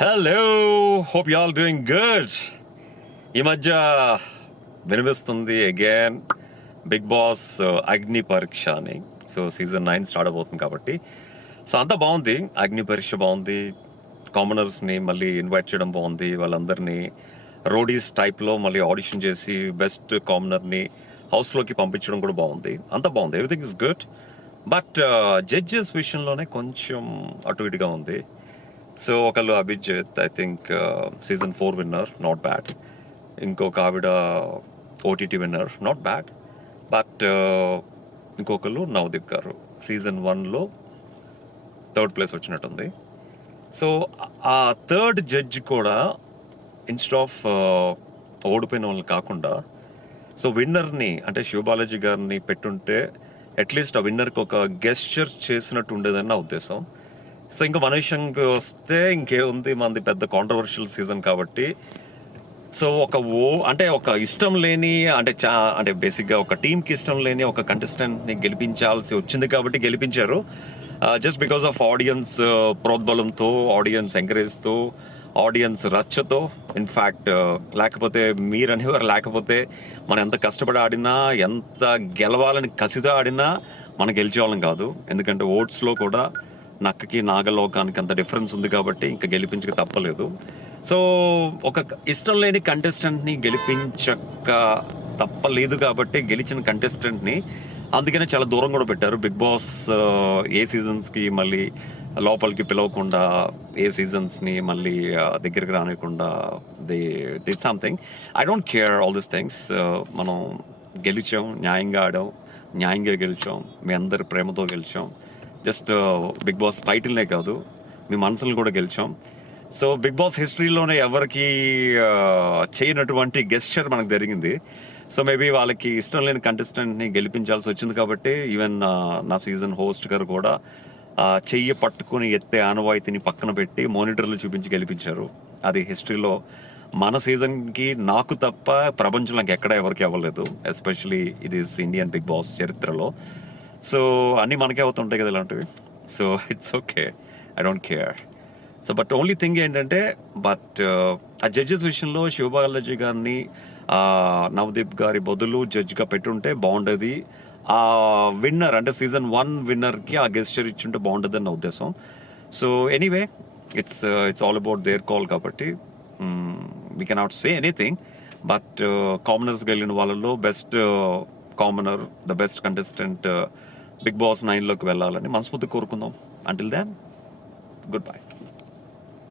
Hello, hope you all doing good. ఈ మధ్య వినిపిస్తుంది అగైన్ బిగ్ బాస్ అగ్ని పరీక్ష అని. సో సీజన్ 9 స్టార్ట్ అవబోతుంది కాబట్టి సో అంతా బాగుంది. అగ్ని పరీక్ష బాగుంది, కామనర్స్ని మళ్ళీ ఇన్వైట్ చేయడం బాగుంది, వాళ్ళందరినీ రోడీస్ టైప్లో మళ్ళీ ఆడిషన్ చేసి బెస్ట్ కామనర్ని హౌస్లోకి పంపించడం కూడా బాగుంది. అంతా బాగుంది, everything is good. But judges విషయంలోనే కొంచెం అటు ఇటుగా ఉంది. సో ఒకళ్ళు Abhijit, I think season 4 winner, not bad. ఇంకొక ఆవిడ OTT winner, not bad. But ఇంకొకళ్ళు నవదీప్ గారు సీజన్ 1లో 3rd ప్లేస్ వచ్చినట్టుంది. సో ఆ థర్డ్ జడ్జ్ కూడా ఇన్స్టెడ్ ఆఫ్ ఓడిపోయిన వాళ్ళని కాకుండా సో విన్నర్ని అంటే శివబాలాజీ గారిని పెట్టుంటే అట్లీస్ట్ ఆ విన్నర్కి ఒక గెస్చర్ చేసినట్టు ఉండేదని నా ఉద్దేశం. సో ఇంకా మన విషయంకి వస్తే ఇంకేముంది, మనది పెద్ద కాంట్రవర్షియల్ సీజన్ కాబట్టి సో ఒక ఇష్టం లేని అంటే బేసిక్గా ఒక టీంకి ఇష్టం లేని ఒక కంటెస్టెంట్ని గెలిపించాల్సి వచ్చింది కాబట్టి గెలిపించారు. జస్ట్ బికాస్ ఆఫ్ ఆడియన్స్ ప్రోద్బలంతో, ఆడియన్స్ ఎంకరేజ్తో, ఆడియన్స్ రచ్చతో. ఇన్ఫ్యాక్ట్ లేకపోతే మీరు అనేవారు, లేకపోతే మనం ఎంత కష్టపడి ఆడినా, ఎంత గెలవాలని కసితో ఆడినా మనం గెలిచేవాళ్ళం కాదు. ఎందుకంటే ఓట్స్లో కూడా నక్కకి నాగలోకానికి అంత డిఫరెన్స్ ఉంది కాబట్టి ఇంకా గెలిపించక తప్పలేదు. సో ఒక ఇష్టం లేని కంటెస్టెంట్ని గెలిపించక తప్పలేదు కాబట్టి గెలిచిన కంటెస్టెంట్ని అందుకనే చాలా దూరం కూడా పెట్టారు. బిగ్ బాస్ ఏ సీజన్స్కి మళ్ళీ లోపలికి పిలవకుండా, ఏ సీజన్స్ని మళ్ళీ దగ్గరికి రానివ్వకుండా they did something. I don't care all these things. మనం గెలిచాం, న్యాయంగా ఆడాం, న్యాయంగా గెలిచాం, మీ అందరి ప్రేమతో గెలిచాం. జస్ట్ బిగ్ బాస్ టైటిల్నే కాదు, మీ మనసులను కూడా గెలిచాం. సో బిగ్ బాస్ హిస్టరీలోనే ఎవరికి చేయనటువంటి గెస్చర్ మనకు జరిగింది. సో మేబీ వాళ్ళకి ఇష్టం లేని కంటెస్టెంట్ని గెలిపించాల్సి వచ్చింది కాబట్టి ఈవెన్ నా సీజన్ హోస్ట్ గారు కూడా చెయ్యి పట్టుకుని ఎత్తే ఆనవాయితీని పక్కన పెట్టి మానిటర్లు చూపించి గెలిపించారు. అది హిస్టరీలో మన సీజన్కి నాకు తప్ప ప్రపంచంలోకి ఎక్కడ ఎవరికి అవ్వలేదు, ఎస్పెషలీ ఇది ఇండియన్ బిగ్ బాస్ చరిత్రలో. సో అన్నీ మనకే అవుతుంటాయి కదా ఇలాంటివి. So it's okay, I don't care. So but only thing ఏంటంటే ఆ జడ్జెస్ విషయంలో శివబాలాజీ గారిని నవదీప్ గారి బదులు జడ్జ్గా పెట్టుంటే బాగుండేది. ఆ విన్నర్ అంటే సీజన్ 1 విన్నర్కి ఆ గెస్చర్ ఇచ్చుంటే బాగుంటుంది నా ఉద్దేశం. So anyway, it's all about their call కాబట్టి we cannot say anything. But కామనర్స్గా వెళ్ళిన వాళ్ళలో best commoner, the best contestant Bigg Boss 9లోకి వెళ్ళాలని మనస్ఫూర్తి కోరుకుందాం. Until then, good by.